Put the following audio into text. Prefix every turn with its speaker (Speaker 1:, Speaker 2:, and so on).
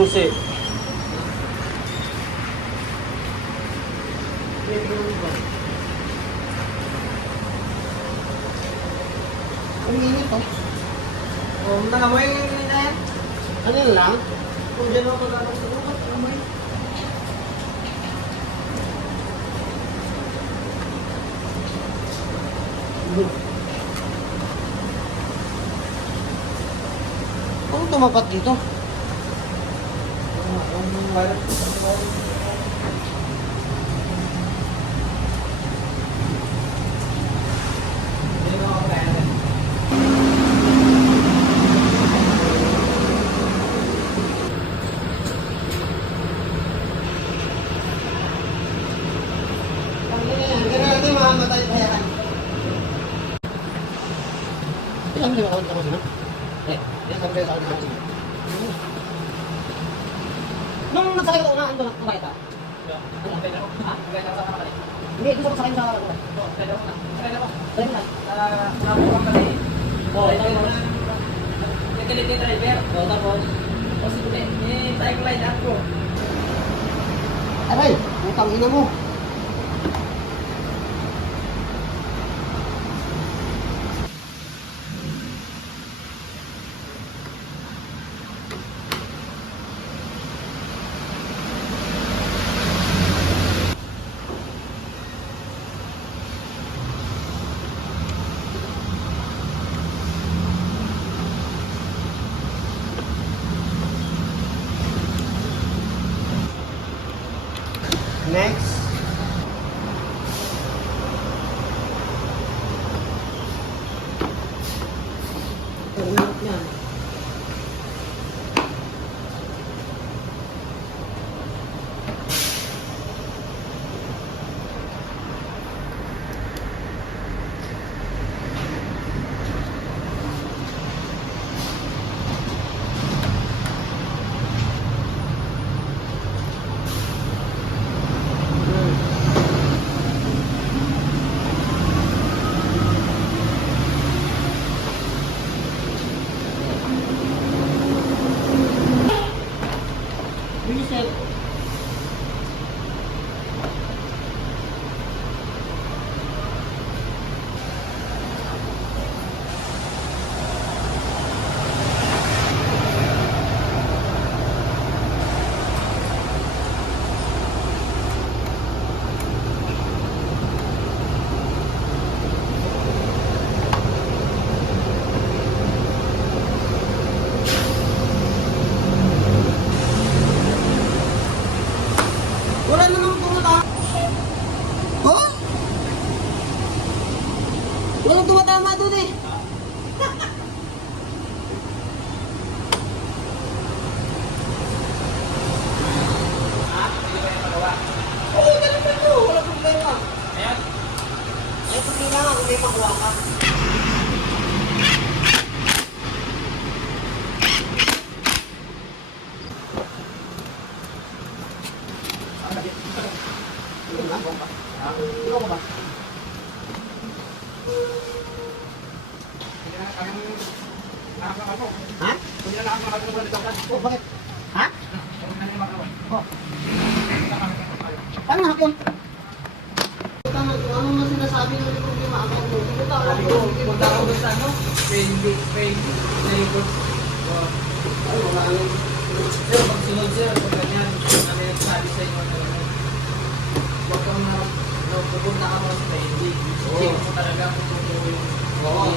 Speaker 1: susi.
Speaker 2: Uminit oh.
Speaker 1: Oh, nangamoy yung na yan.
Speaker 2: Ano yun lang?
Speaker 1: Kung dyan ako lalabas sa lupa, nangamoy.
Speaker 2: Ano tumapat dito? Ang ganyan, ganyan natin makamatay pa yan. Ilang lima ako ako sino? Eh, ilang sabi sa akin ako sino? Nung nagsakay ka unahan ko na kumain ka? Hindi, gusto ko sakay sa ako. Sakay mo na. Oo, tapos. Oo, tapos. Aray, utang ina mo. Next. Binisel. Wala na naman tumatama. Oh? Walang tumatama doon eh. Oo, ganun pa ito. Walang problema. May problema nga kung may makuha ka. Ikaw ba? Ikaw ba? Ha? Oh, bakit? Ha? Oh. Paano hapon? Ano man sinasabi ng problema ako mo. Punta ako
Speaker 1: punta ako sa ano, friendly, friendly, neighbors.
Speaker 2: Ay, wala ano.
Speaker 1: Sir, pag sunod sir, pag ganyan, ano yung sabi sa inyo na ano, huwag kang na, no, pupunta ka mga friendly. Check mo talaga kung yung
Speaker 2: Oo.